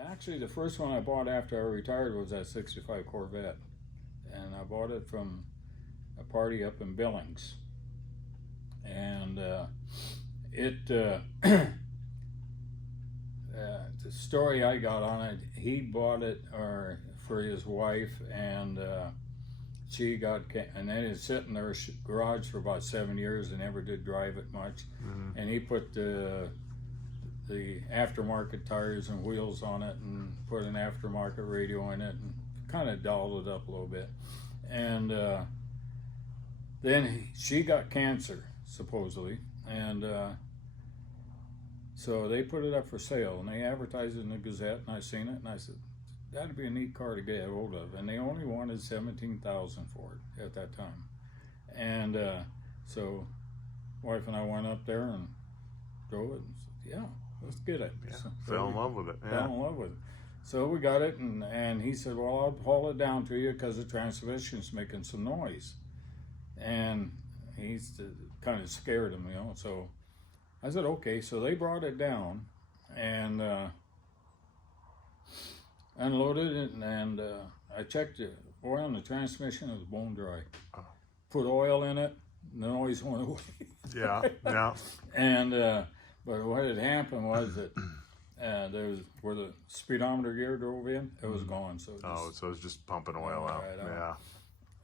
Actually, the first one I bought after I retired was that '65 Corvette, and I bought it from a party up in Billings, and it the story I got on it, he bought it for his wife, and she got, and then it's sitting in their garage for about 7 years and never did drive it much. Mm-hmm. And he put the aftermarket tires and wheels on it and put an aftermarket radio in it and kind of dolled it up a little bit. And then she got cancer, supposedly, and so they put it up for sale, and they advertised it in the Gazette, and I seen it, and I said, that'd be a neat car to get hold of. And they only wanted $17,000 for it at that time. And so wife and I went up there and drove it and said, yeah, let's get it. Yeah. So Fell in love with it. Fell in love with it. So we got it, and he said, well, I'll haul it down to you because the transmission's making some noise. And he's kind of scared him, you know. So I said, okay. So they brought it down and unloaded it, and I checked the oil in the transmission. It was bone dry. Oh. Put oil in it, and the noise went away. Yeah, yeah. And but what had happened was that there was where the speedometer gear drove in, it was gone. So So it's just pumping oil out. Right Yeah. out.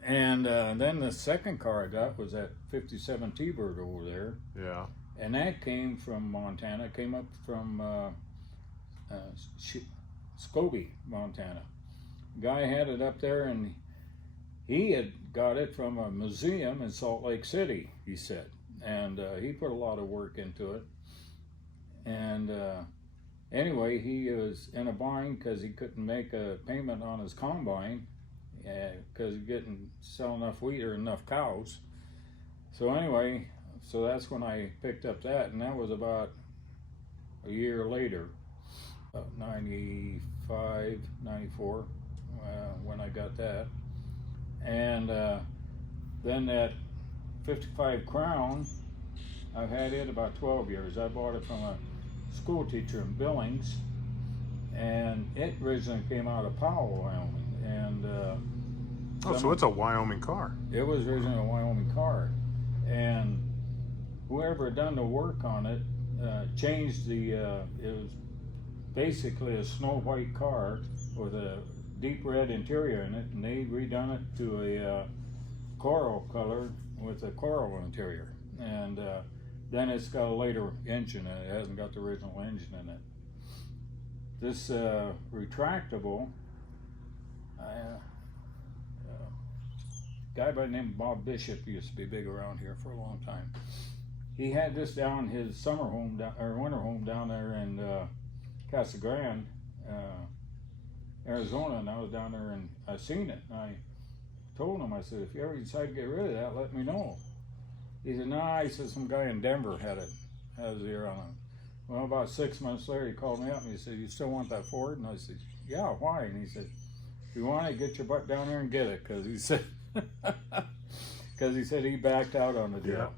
And then the second car I got was that '57 T-Bird over there. Yeah. And that came from Montana. It came up from Scobie, Montana. Guy had it up there, and he had got it from a museum in Salt Lake City, he said. And he put a lot of work into it. And anyway, he was in a bind because he couldn't make a payment on his combine because he couldn't sell enough wheat or enough cows. So anyway, so that's when I picked up that, and that was about a year later, about 95, 94, when I got that. And then that 55 Crown, I've had it about 12 years. I bought it from a school teacher in Billings, and it originally came out of Powell, Wyoming. And so it's a Wyoming car. it was originally a Wyoming car, and whoever had done the work on it changed the. It was basically a snow white car with a deep red interior in it, and they redone it to a coral color with a coral interior, and then it's got a later engine in it. It hasn't got the original engine in it. This retractable, guy by the name of Bob Bishop used to be big around here for a long time. He had this down his summer home or winter home down there in Casa Grande, Arizona, and I was down there and I seen it, and I told him, I said, if you ever decide to get rid of that, let me know. He said, nah, he said, some guy in Denver has the ear on it. Well, about 6 months later, he called me up and he said, you still want that Ford? And I said, yeah, why? And he said, if you want it, get your butt down there and get it, because he said, he backed out on the deal. Yeah.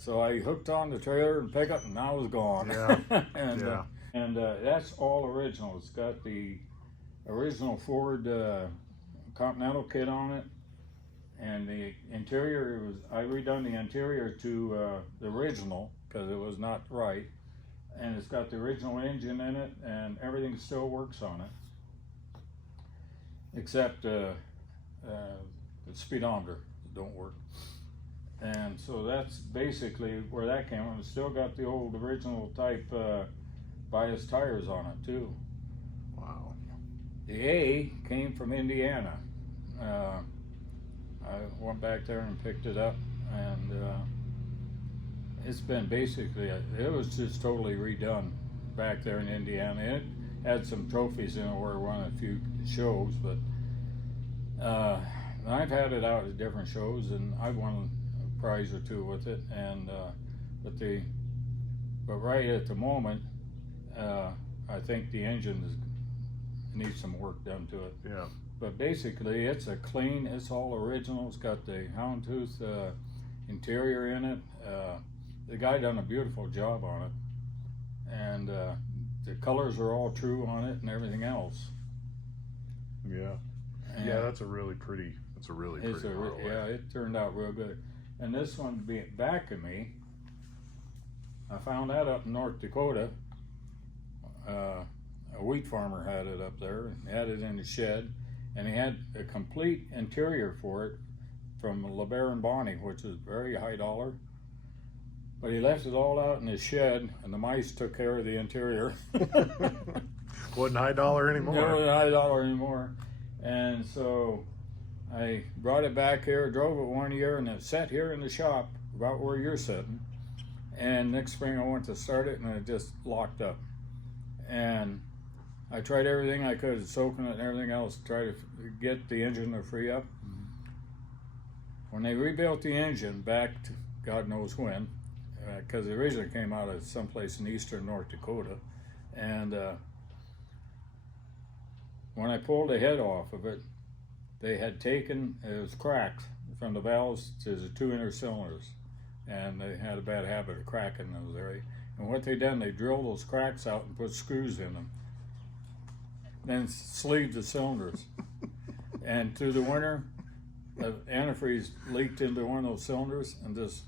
So I hooked on the trailer and pickup, and I was gone. Yeah. and that's all original. It's got the original Ford Continental kit on it, and the interior I redone the interior to the original because it was not right, and it's got the original engine in it, and everything still works on it, except the speedometer don't work. And so that's basically where that came from. It's still got the old original type bias tires on it too. Wow. The A came from Indiana. I went back there and picked it up, and it's been basically, it was just totally redone back there in Indiana. It had some trophies in it where it won a few shows, but I've had it out at different shows, and I've won a prize or two with it. And but right at the moment, I think the engine needs some work done to it. Yeah. But basically, it's all original. It's got the houndtooth interior in it. The guy done a beautiful job on it, and the colors are all true on it and everything else. Yeah. And Yeah, that's a really pretty model. yeah, it turned out real good. And this one being back of me, I found that up in North Dakota. A wheat farmer had it up there, had it in the shed, and he had a complete interior for it from LeBaron Bonney, which is very high dollar. But he left it all out in his shed, and the mice took care of the interior. Wasn't high dollar anymore. It wasn't high dollar anymore. And so I brought it back here, drove it 1 year, and it sat here in the shop about where you're sitting. And next spring I went to start it, and it just locked up. And I tried everything I could, soaking it and everything else, to try to get the engine to free up. When they rebuilt the engine back to God knows when, because it originally came out of someplace in eastern North Dakota, and when I pulled the head off of it, they had taken, it was cracked from the valves to the two inner cylinders, and they had a bad habit of cracking those areas. And what they done, they drilled those cracks out and put screws in them, then sleeved the cylinders. And through the winter, the antifreeze leaked into one of those cylinders and just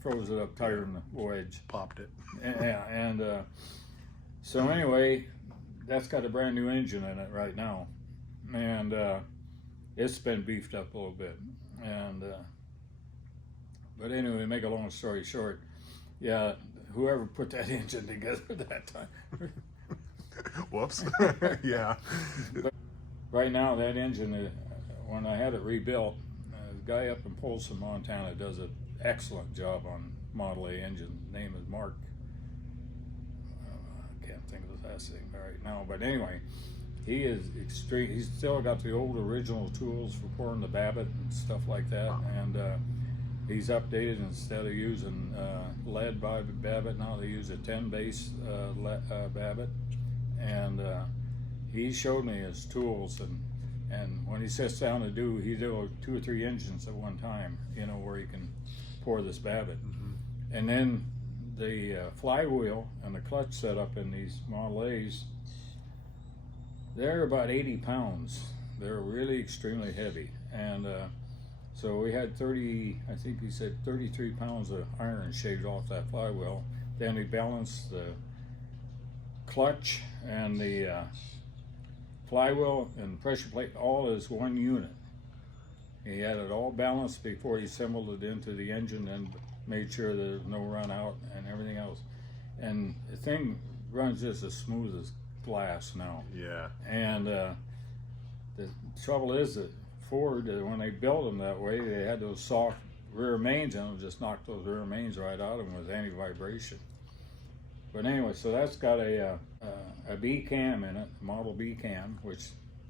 froze it up tighter in the wedge. Popped it. Yeah, and so anyway, that's got a brand new engine in it right now, and it's been beefed up a little bit. And but anyway, make a long story short, yeah, whoever put that engine together that time. Whoops. Yeah. But right now, that engine, when I had it rebuilt, the guy up in Polson, Montana, does an excellent job on Model A engine. His name is Mark. I can't think of his last name right now, but anyway, he is extreme. He's still got the old original tools for pouring the Babbitt and stuff like that, and he's updated. Instead of using lead Babbitt, now they use a 10 base Babbitt, and he showed me his tools, and when he sits down to do, he do 2 or 3 engines at one time, you know, where he can pour this Babbitt. Mm-hmm. And then the flywheel and the clutch setup in these Model A's, they're about 80 pounds. They're really extremely heavy. And so we had 30, I think he said 33 pounds of iron shaved off that flywheel. Then we balanced the clutch and the flywheel and pressure plate all as one unit. He had it all balanced before he assembled it into the engine and made sure there's no run out and everything else. And the thing runs just as smooth as glass now. Yeah. And the trouble is that Ford, when they built them that way, they had those soft rear mains in them, just knocked those rear mains right out of them with anti-vibration. But anyway, so that's got a B cam in it, Model B cam, which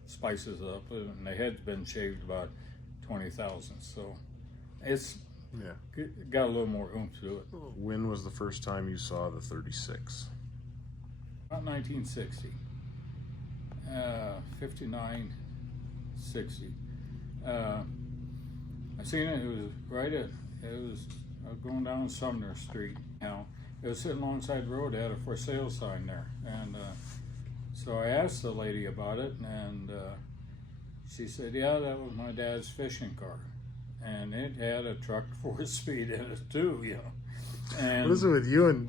spices it up, and the head's been shaved about 20,000. So it's got a little more oomph to it. When was the first time you saw the 36? About 1960, 59, 60. I seen it. It was I was going down Sumner Street. Now it was sitting alongside the road. They had a for sale sign there, and so I asked the lady about it, and she said, "Yeah, that was my dad's fishing car, and it had a truck 4-speed in it too, you know." And what is it with you and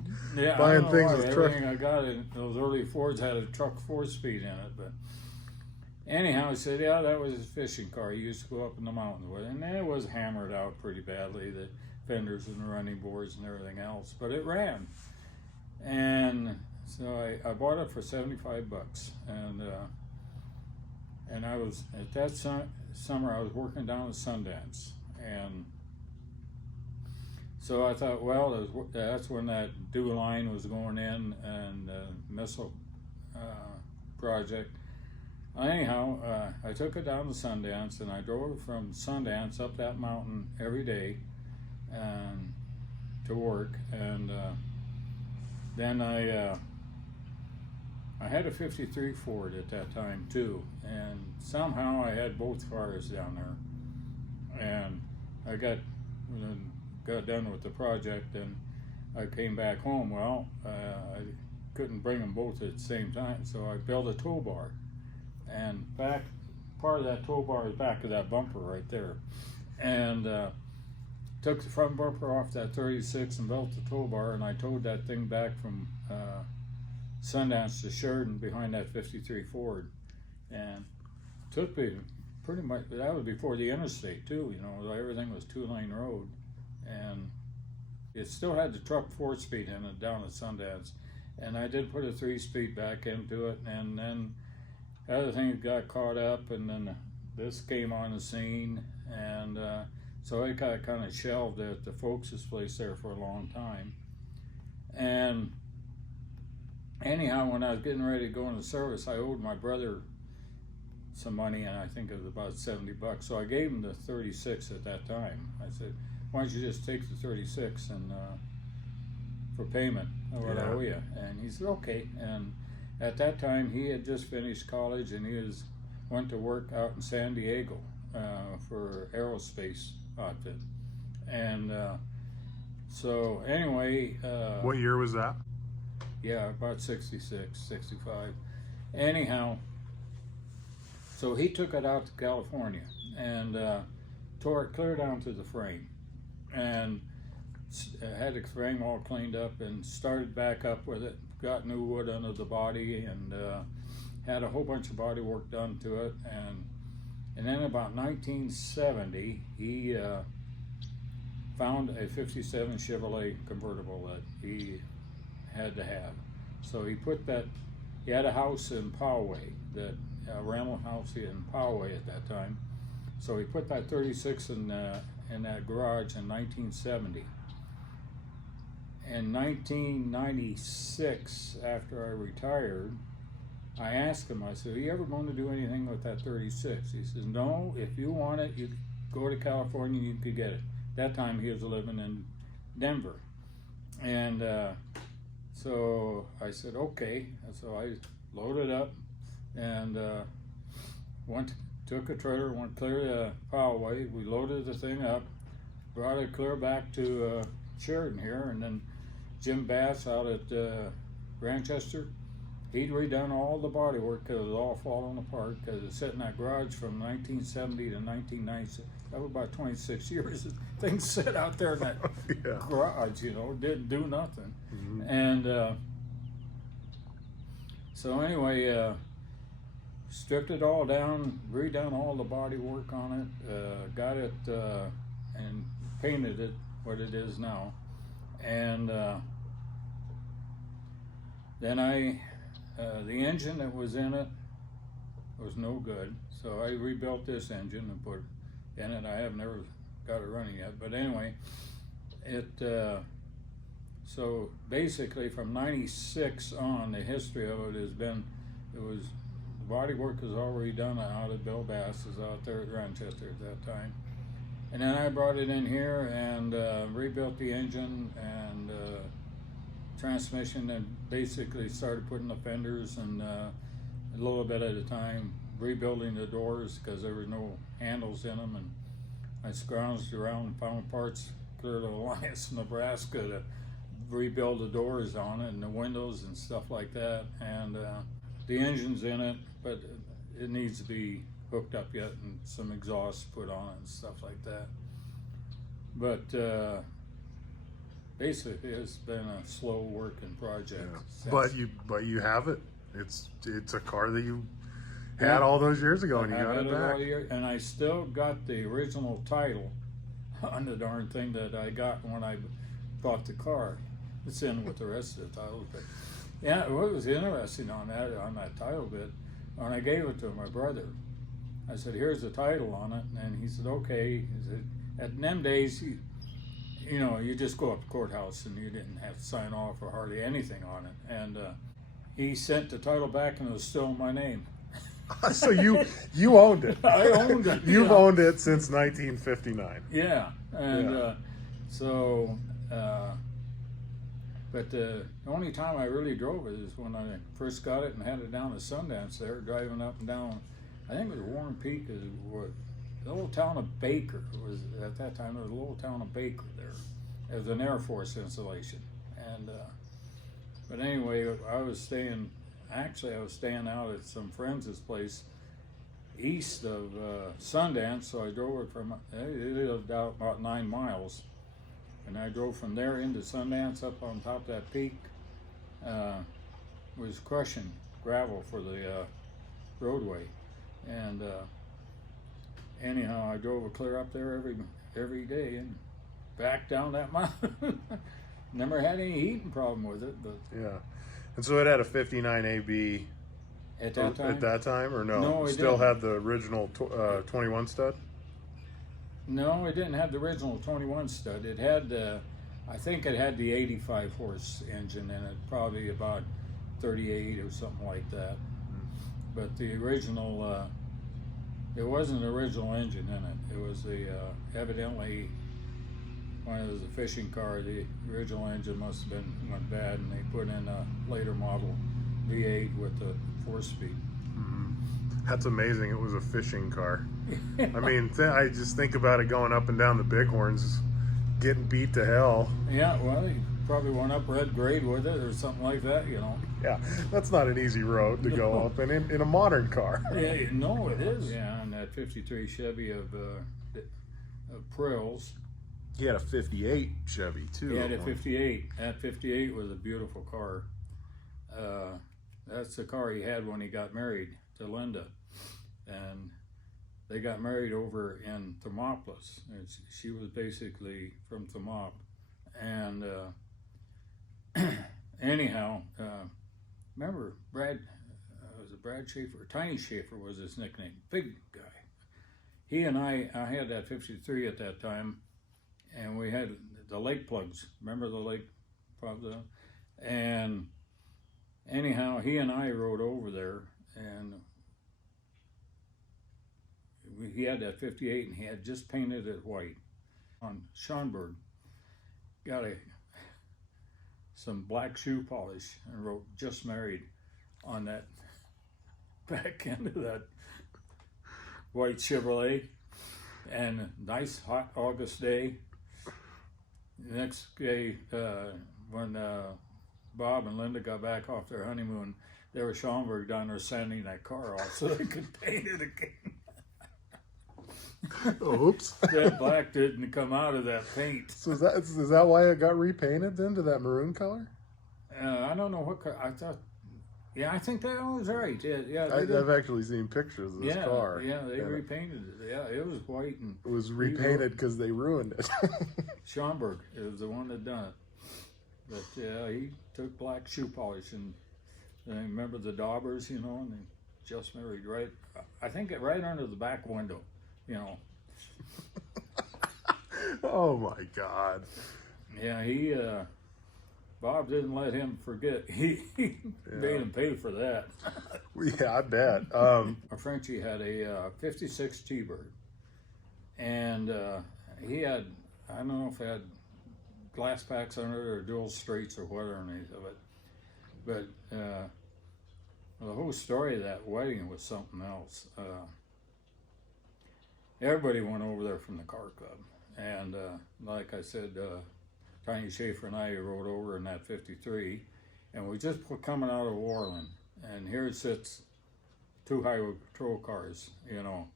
buying things with truck? Everything I got in those early Fords had a truck 4-speed in it, but anyhow, he said, "Yeah, that was his fishing car. He used to go up in the mountains with it, and it was hammered out pretty badly, the fenders and the running boards and everything else, but it ran." And so I bought it for $75, and I was at that summer I was working down at Sundance, and so I thought, well, that's when that dual line was going in and the missile project. Anyhow, I took it down to Sundance, and I drove from Sundance up that mountain every day to work, and then I had a 53 Ford at that time too, and somehow I had both cars down there, and I got done with the project, and I came back home. Well, I couldn't bring them both at the same time, so I built a tow bar, and back part of that tow bar is back of that bumper right there, and took the front bumper off that 36 and built the tow bar, and I towed that thing back from Sundance to Sheridan behind that 53 Ford, and took me pretty much, that was before the interstate too, you know, everything was 2-lane road, and it still had the truck 4-speed in it down at Sundance, and I did put a 3-speed back into it, and then other things got caught up, and then this came on the scene, and so I got kind of shelved at the folks' place there for a long time. And anyhow, when I was getting ready to go into service, I owed my brother some money, and I think it was about $70. So I gave him the 36 at that time. I said, why don't you just take the 36 and for payment of what I owe you? And he said, okay. And at that time, he had just finished college, and he went to work out in San Diego for aerospace outfit. And so anyway, what year was that? Yeah, about 66, 65. Anyhow, so he took it out to California and tore it clear down to the frame, and had the frame all cleaned up and started back up with it, got new wood under the body, and had a whole bunch of body work done to it. And then about 1970, he found a 57 Chevrolet convertible that he had to have. So he put that, he had a house in Poway, a rental house in Poway at that time. So he put that 36 in that garage in 1970. In 1996, after I retired, I asked him, I said, are you ever going to do anything with that 36? He says, no, if you want it, you go to California, you could get it. That time he was living in Denver. And so I said, okay. So I loaded up and took a trailer, went clear to Poway. We loaded the thing up, brought it clear back to Sheridan here, and then Jim Bass out at Grantchester, he'd redone all the body work because it was all falling apart, because it sat in that garage from 1970 to 1996. That was about 26 years. Things sat out there in that garage, you know, didn't do nothing. Mm-hmm. And so anyway, stripped it all down, redone all the body work on it, got it and painted it what it is now. And then the engine that was in it was no good, so I rebuilt this engine and put in it. I have never got it running yet, but anyway, so basically from 96 on, the history of it has been, the body work was already done out at Bill Bass's out there at Grantchester at that time. And then I brought it in here and rebuilt the engine and transmission, and basically started putting the fenders and a little bit at a time, rebuilding the doors because there were no handles in them. And I scrounged around and found parts clear to Alliance, Nebraska to rebuild the doors on it and the windows and stuff like that. And the engine's in it, but it needs to be hooked up yet and some exhaust put on it and stuff like that. But basically it's been a slow working project. Yeah. But you have it. It's a car that you had all those years ago, and you got it back. And I still got the original title on the darn thing that I got when I bought the car. It's in with the rest of the titles, but yeah, what was interesting on that title bit, when I gave it to my brother, I said, here's the title on it, and he said, okay. He said, at them days, you know, you just go up to the courthouse and you didn't have to sign off or hardly anything on it. And he sent the title back and it was still in my name. So you owned it. I owned it. You've owned it since 1959. Yeah, and but the only time I really drove it is when I first got it and had it down to Sundance there, driving up and down. I think it was Warren Peak, the little town of Baker. Was at that time, there was a little town of Baker there. It was an Air Force installation, and But anyway, I was staying out at some friends' place east of Sundance, so I drove it from, it lived out about 9 miles, and I drove from there into Sundance up on top of that peak. Was crushing gravel for the roadway, and anyhow, I drove it clear up there every day and back down that mountain. Never had any heating problem with it, but Yeah. And so it had a 59 AB at that time. at that time, or no? No, it Still didn't. had the original 21 stud? No, it didn't have the original 21 stud. It had I think it had the 85 horse engine in it, probably about 38 or something like that. But the original, it wasn't an original engine in it. It was the evidently when it was a fishing car, the original engine must have went bad, and they put in a later model V8 with the 4-speed. That's amazing. It was a fishing car. I mean, I just think about it going up and down the Bighorns, getting beat to hell. Yeah, well, he probably went up red grade with it or something like that, you know. Yeah, that's not an easy road to go up in a modern car. Yeah, no, it is. Yeah, and that 53 Chevy of Prills. He had a 58 Chevy too. He had a 58. That 58 was a beautiful car. That's the car he had when he got married to Linda, and they got married over in Thermopolis. And she was basically from Thermop, and anyhow, remember Brad? Was it Brad Schaefer? Tiny Schaefer was his nickname. Big guy. He and I had that 53 at that time, and we had the lake plugs. Remember the lake plugs? And anyhow, he and I rode over there, and he had that 58, and he had just painted it white. On Schonberg, got some black shoe polish and wrote "just married" on that back end of that white Chevrolet. And nice hot August day. The next day, when Bob and Linda got back off their honeymoon, they were Schomburg down there sanding that car off so they could paint it again. Oops. That black didn't come out of that paint. So is that why it got repainted then to that maroon color? I don't know what car. I thought. Yeah, I think that was right. Yeah. I've actually seen pictures of this car. Yeah, they repainted it. Yeah, it was white, and it was repainted because they ruined it. Schomburg is the one that done it. But yeah, he took black shoe polish, and I remember the daubers, you know, and they just married right. I think it right under the back window, you know. Oh my God. Yeah, Bob didn't let him forget. He made him pay for that. Yeah, I bet. Our Frenchie had a 56 T-Bird, and he had, I don't know if it had glass packs on it or dual straights or whatever underneath of it, but the whole story of that wedding was something else. Everybody went over there from the car club, and like I said, Tiny Schaefer and I rode over in that 53, and we just were coming out of Warland, and here sits 2 highway patrol cars, you know.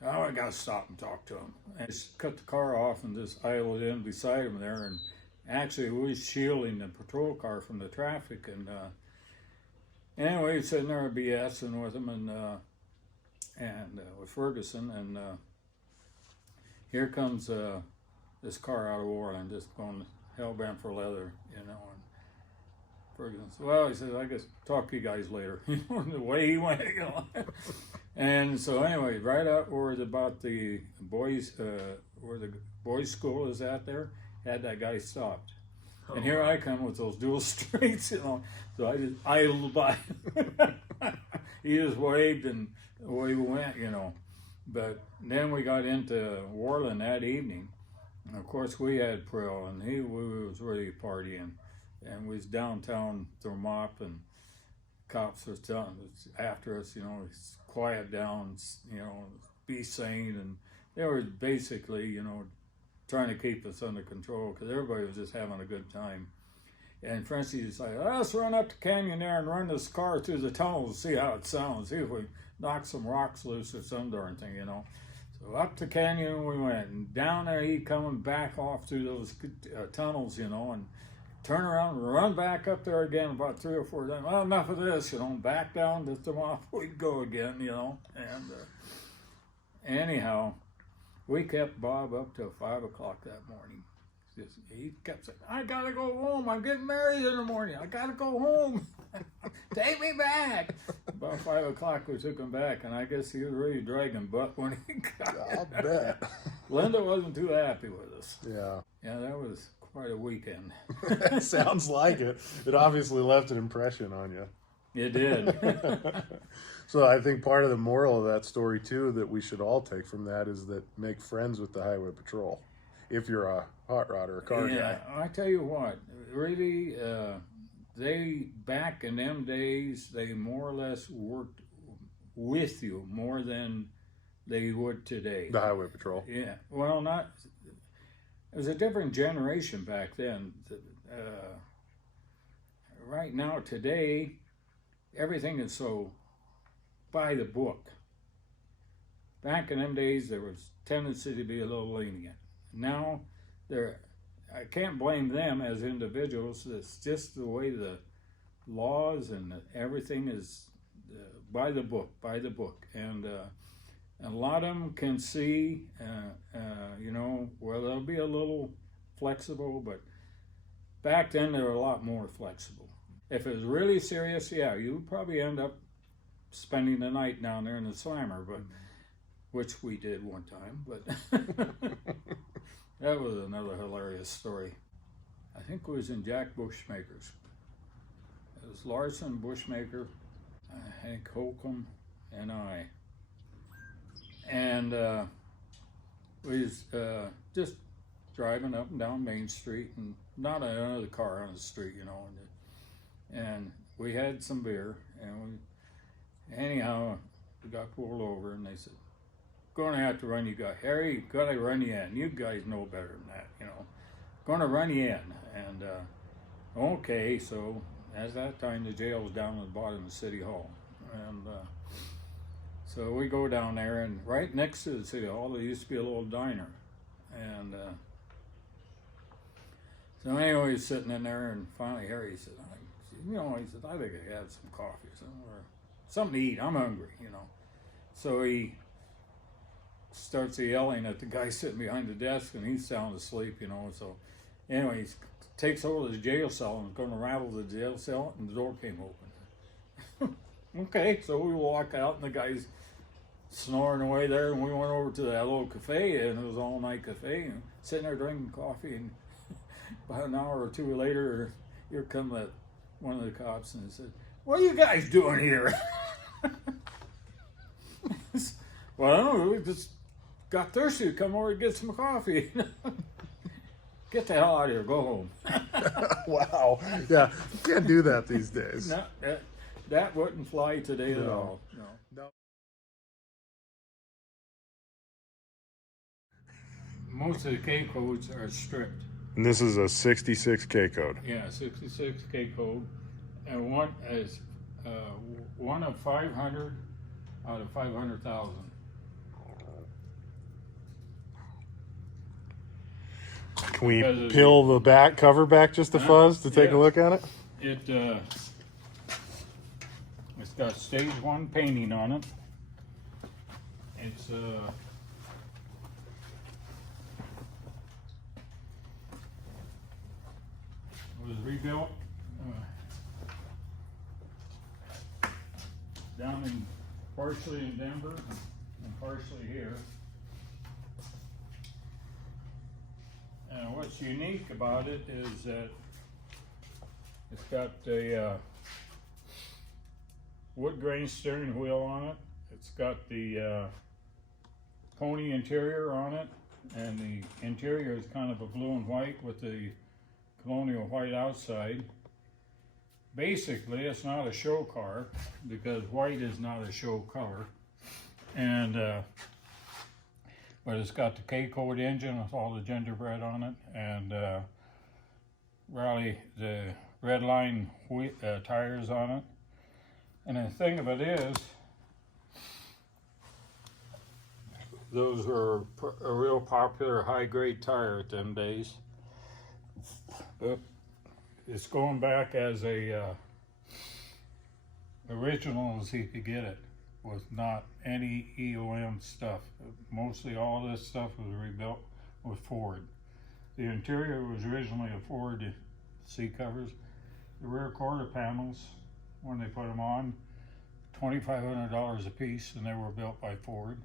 Oh, I gotta stop and talk to him. And just cut the car off and just idled in beside him there, and actually we was shielding the patrol car from the traffic, and anyway, we was sitting there BSing with him, and with Ferguson, and here comes this car out of Warland, just going hell-bent for leather, you know, and Ferguson said, well, he says, I guess talk to you guys later. You know, the way he went, you know. And so anyway, right out where about the boys, where the boys' school is at there, had that guy stopped. And here I come with those dual straights, you know, so I just idled by. He just waved, and away we went, you know. But then we got into Warland that evening. And of course, we had Prill, and we was really partying, and we was downtown Thermop, and cops was after us, you know, quiet down, you know, be sane, and they were basically, you know, trying to keep us under control because everybody was just having a good time. And Frenchie decided, let's run up the canyon there and run this car through the tunnel and see how it sounds. See if we knock some rocks loose or some darn thing, you know. So up the canyon we went, and down there he coming back off through those tunnels, you know, and turn around and run back up there again about 3 or 4 times. Well, enough of this, you know, back down to the off we'd go again, you know. And anyhow, we kept Bob up till 5 o'clock that morning. He kept saying, I gotta go home. I'm getting married in the morning. I gotta go home. Take me back. About 5 o'clock, we took him back, and I guess he was really dragging butt when he got I'll bet. Linda wasn't too happy with us. Yeah. Yeah, that was quite a weekend. Sounds like it. It obviously left an impression on you. It did. So I think part of the moral of that story, too, that we should all take from that is that make friends with the highway patrol. If you're a hot rod or a car guy. I tell you what, really, they, back in them days, they more or less worked with you more than they would today. The highway patrol. Yeah, well, not, it was a different generation back then. Right now, today, everything is so by the book. Back in them days, there was tendency to be a little lenient. Now, I can't blame them as individuals. It's just the way the laws and everything is by the book, and a lot of them can see, you know, well, they'll be a little flexible, but back then they were a lot more flexible. If it was really serious, yeah, you would probably end up spending the night down there in the slammer, but which we did one time, but. That was another hilarious story. I think it was in Jack Bushmaker's. It was Larson, Bushmaker, Hank Holcomb, and I. And we was just driving up and down Main Street, and not another car on the street, you know. And we had some beer, and anyhow, we got pulled over, and they said, going to have to run you guys. Harry, got to run you in. You guys know better than that, you know. Going to run you in. And, okay, so at that time, the jail was down at the bottom of City Hall. And so we go down there, and right next to the City Hall, there used to be a little diner. And so anyway, he's sitting in there, and finally Harry said, you know, he said, I think I had some coffee or something to eat. I'm hungry, you know. So he starts yelling at the guy sitting behind the desk, and he's sound asleep, you know. So anyway, he takes over the jail cell and is going to rattle the jail cell, and the door came open. Okay, so we walk out, and the guy's snoring away there, and we went over to that little cafe, and it was an all-night cafe, and sitting there drinking coffee, and about an hour or two later, here come one of the cops, and he said, what are you guys doing here? Well, I don't know, we just got thirsty to come over and get some coffee. Get the hell out of here, go home. Wow. Yeah, you can't do that these days. No, that wouldn't fly today at all. No. Most of the K codes are stripped. And this is a 66 K code. Yeah, 66 K code. And one is one of 500 out of 500,000. Can we peel the cover back just a fuzz to take a look at it? It's got stage 1 painting on it. It's was rebuilt down in partially in Denver and partially here. And what's unique about it is that it's got a wood grain steering wheel on it. It's got the pony interior on it, and the interior is kind of a blue and white with the colonial white outside. Basically, it's not a show car because white is not a show color, and but it's got the K-code engine with all the gingerbread on it, and really the red line tires on it. And the thing of it is, those were a real popular high-grade tire at them days. But it's going back as a original as he could get it, with not any EOM stuff. Mostly all this stuff was rebuilt with Ford. The interior was originally a Ford seat covers. The rear quarter panels, when they put them on, $2,500 a piece, and they were built by Ford.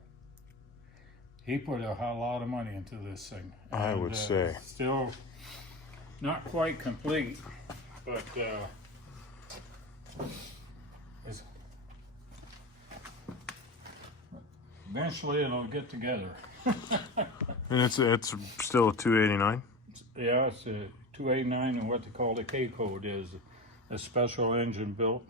He put a lot of money into this thing. I would say. Still not quite complete, but eventually it'll get together. And it's still a 289? Yeah, it's a 289, and what they call the K code is a special engine built.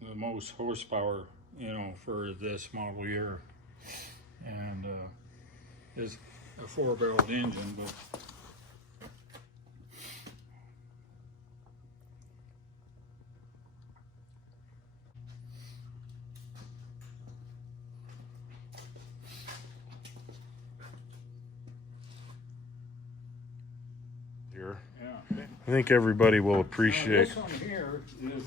The most horsepower, you know, for this model year, and is a 4-barreled engine, but Here. yeah. I think everybody will appreciate. This one here, this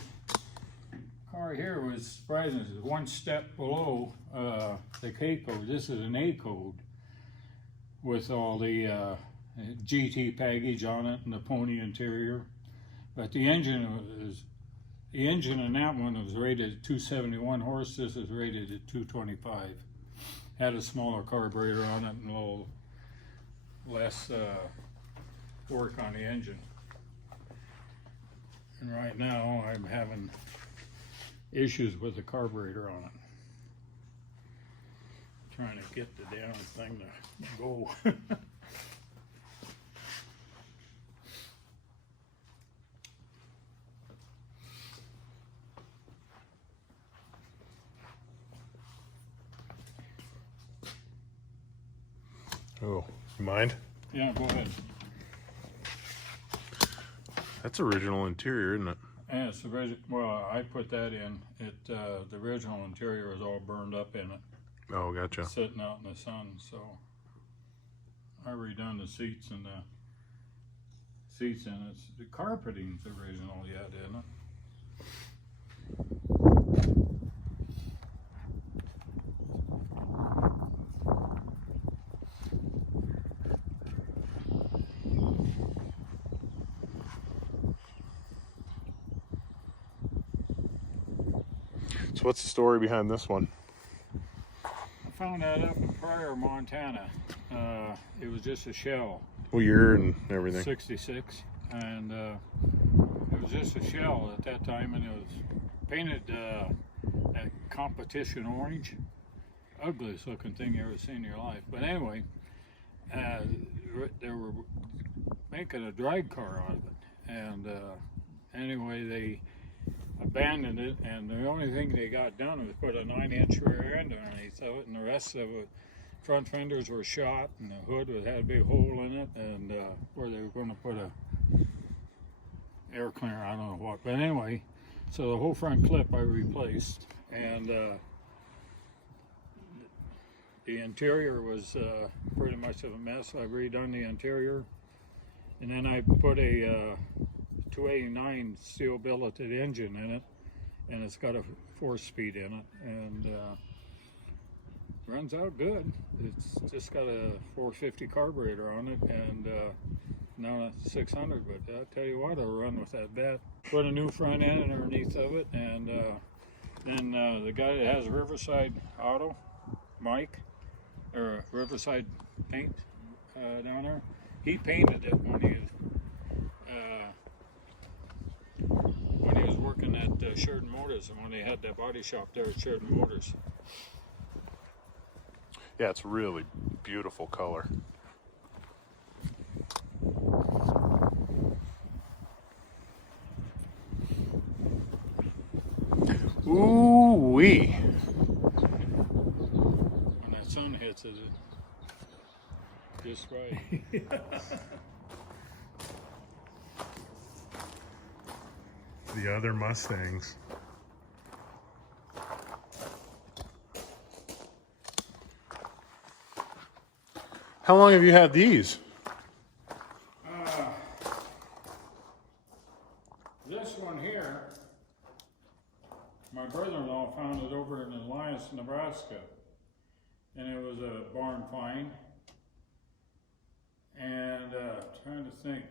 car here was surprising. It's one step below the K code. This is an A code with all the GT package on it and the pony interior. But the engine in that one was rated at 271 horse. This is rated at 225. Had a smaller carburetor on it and a little less work on the engine. And right now I'm having issues with the carburetor on it. Trying to get the damn thing to go. Oh, you mind? Yeah, go ahead. That's original interior, isn't it? Yeah, it's well, I put that in. The original interior is all burned up in it. Oh, gotcha. Sitting out in the sun, so I redone the seats and the seats in it. The carpeting's original yet, isn't it? So what's the story behind this one? I found that up in Pryor, Montana. It was just a shell. What year and everything? 66, and it was just a shell at that time, and it was painted at competition orange. Ugliest looking thing you ever seen in your life. But anyway, they were making a drag car out of it, and anyway they abandoned it, and the only thing they got done was put a 9-inch rear end underneath of it, and the rest of it, front fenders were shot, and the hood had a big hole in it, and where they were going to put a air cleaner, I don't know what, but anyway, so the whole front clip I replaced, and the interior was pretty much of a mess. I redone the interior, and then I put a 289 steel billeted engine in it, and it's got a 4-speed in it, and runs out good. It's just got a 450 carburetor on it, and now a 600, but I'll tell you what, I'll run with that bet. Put a new front end underneath of it, and then the guy that has Riverside Auto, Mike, or Riverside Paint down there, he painted it when he was working at Sheridan Motors, and when they had that body shop there at Sheridan Motors. Yeah, it's really beautiful color. Ooh-wee. When that sun hits it, just right. the other Mustangs. How long have you had these? This one here, my brother-in-law found it over in Alliance, Nebraska, and it was a barn find. And trying to think,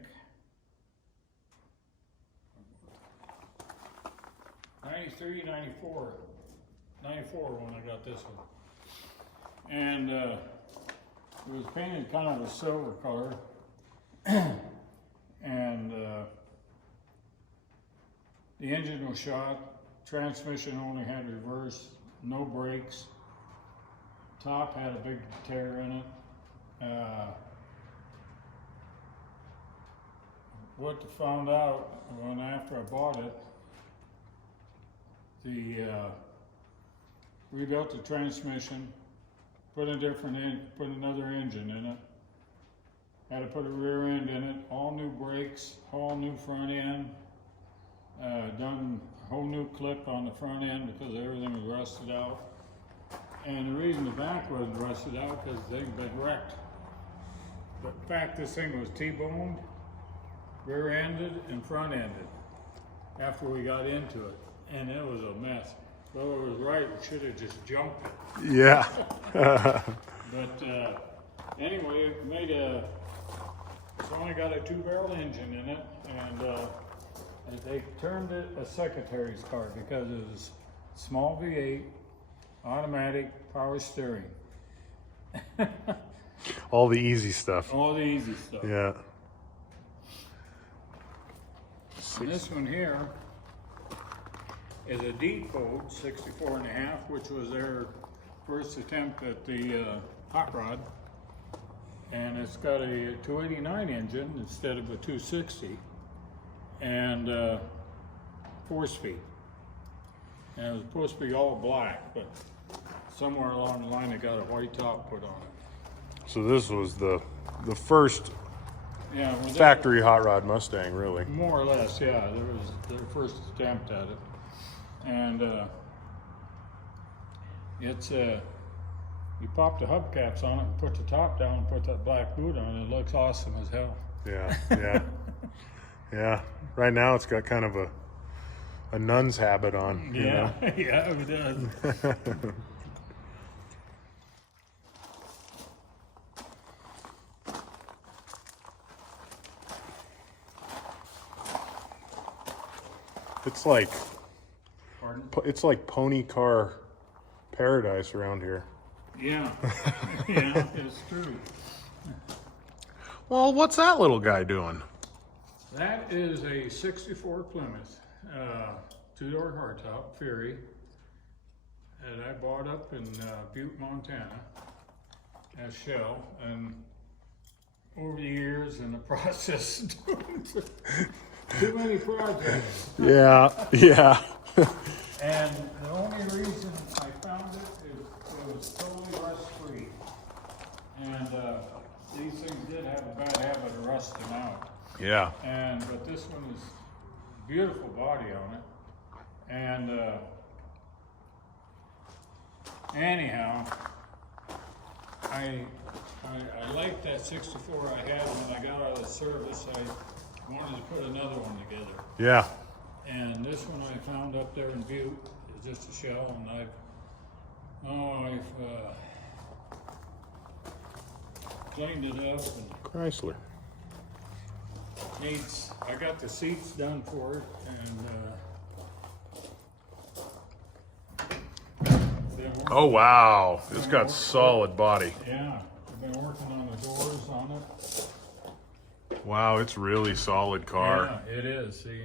93, 94 when I got this one. And it was painted kind of a silver color. And the engine was shot, transmission only had reverse, no brakes. Top had a big tear in it. What I found out when after I bought it, rebuilt the transmission, put another engine in it, had to put a rear end in it, all new brakes, all new front end, done a whole new clip on the front end because everything was rusted out. And the reason the back wasn't rusted out because the thing had been wrecked. But in fact, this thing was T-boned, rear-ended and front-ended after we got into it, and it was a mess. Well, it was right, we should have just jumped it. Yeah. But anyway, it made it's only got a 2-barrel engine in it, and they termed it a secretary's car because it was small V8, automatic, power steering. All the easy stuff. All the easy stuff. Yeah. And this one here is a D-code 64.5, which was their first attempt at the hot rod. And it's got a 289 engine instead of a 260, and 4-speed. And it was supposed to be all black, but somewhere along the line it got a white top put on it. So this was the first Yeah, well, factory hot rod Mustang, really. more or less, yeah. There was their first attempt at it, and it's you pop the hubcaps on it and put the top down and put that black boot on it. It looks awesome as hell. Yeah, yeah, yeah. Right now it's got kind of a nun's habit on. You know? Yeah, it does. It's like pony car paradise around here. Yeah, yeah, it's true. Well, what's that little guy doing? That is a 64 Plymouth, 2-door hardtop Fury that I bought up in Butte, Montana as shell, and over the years in the process too many projects. Yeah, yeah. And the only reason I found it is it was totally rust-free. And these things did have a bad habit of rusting out. Yeah. But this one is beautiful body on it. And anyhow, I liked that 64 I had when I got out of the service. I wanted to put another one together. Yeah. And this one I found up there in Butte is just a shell, and I've cleaned it up and Chrysler. I got the seats done for it, and Oh wow, it's got solid body. yeah, I've been working on the doors on it. Wow, it's really solid car. Yeah, it is. See,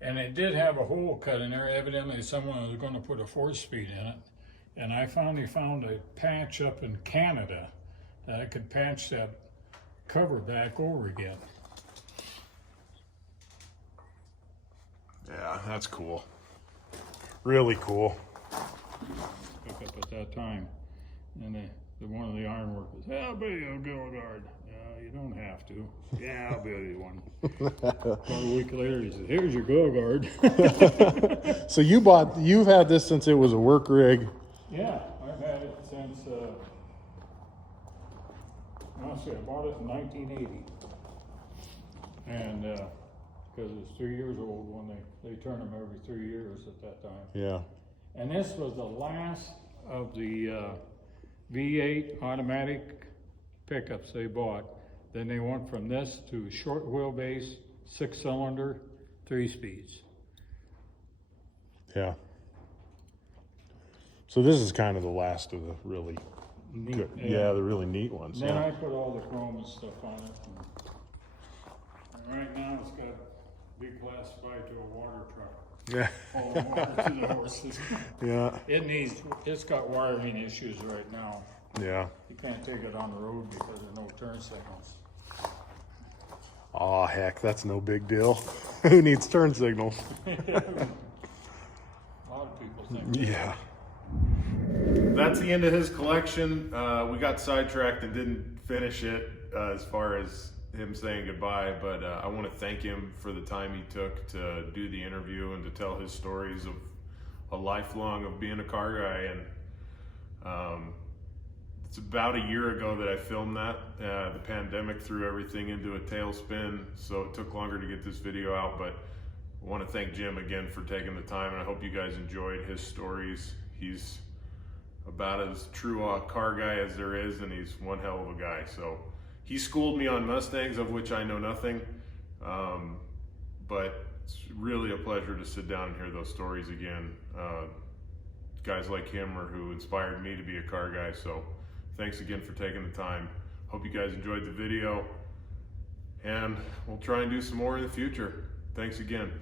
and it did have a hole cut in there. Evidently, someone was going to put a 4-speed in it, and I finally found a patch up in Canada that I could patch that cover back over again. Yeah, that's cool. Really cool. Pick up at that time, and one of the iron workers, "Hey, I'll build you a go guard." You don't have to. Yeah, I'll build you one. About a week later, he said, "Here's your go guard." So you've had this since it was a work rig. Yeah, I've had it since, honestly, I bought it in 1980. And, because it was 3 years old when they turn them every 3 years at that time. Yeah. And this was the last of the V8 automatic pickups they bought. Then they went from this to short wheelbase, 6-cylinder, 3 speeds. Yeah. So this is kind of the last of the really Neat. good, yeah, the really neat ones. Then Yeah. I put all the chrome and stuff on it. And right now it's got to be classified to a water truck. Yeah. All the water to the horses. Yeah. It's got wiring issues right now. Yeah. You can't take it on the road because there's no turn signals. Oh, heck, that's no big deal. Who needs turn signals? A lot of people think. Yeah. That's the end of his collection. We got sidetracked and didn't finish it as far as him saying goodbye, but I want to thank him for the time he took to do the interview and to tell his stories of a lifelong of being a car guy. And it's about a year ago that I filmed that. The pandemic threw everything into a tailspin, so it took longer to get this video out, but I want to thank Jim again for taking the time, and I hope you guys enjoyed his stories. He's about as true a car guy as there is, and he's one hell of a guy. So he schooled me on Mustangs, of which I know nothing, but it's really a pleasure to sit down and hear those stories again. Guys like him are who inspired me to be a car guy, so thanks again for taking the time. Hope you guys enjoyed the video, and we'll try and do some more in the future. Thanks again.